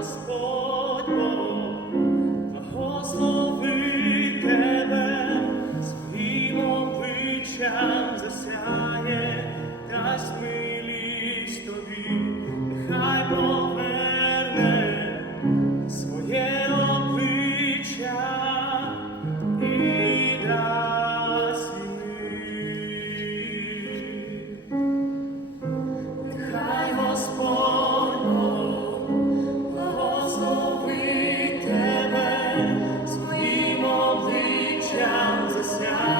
Господь Бог, благослови тебе, своїм обличчям засяє та смилість тобі. down.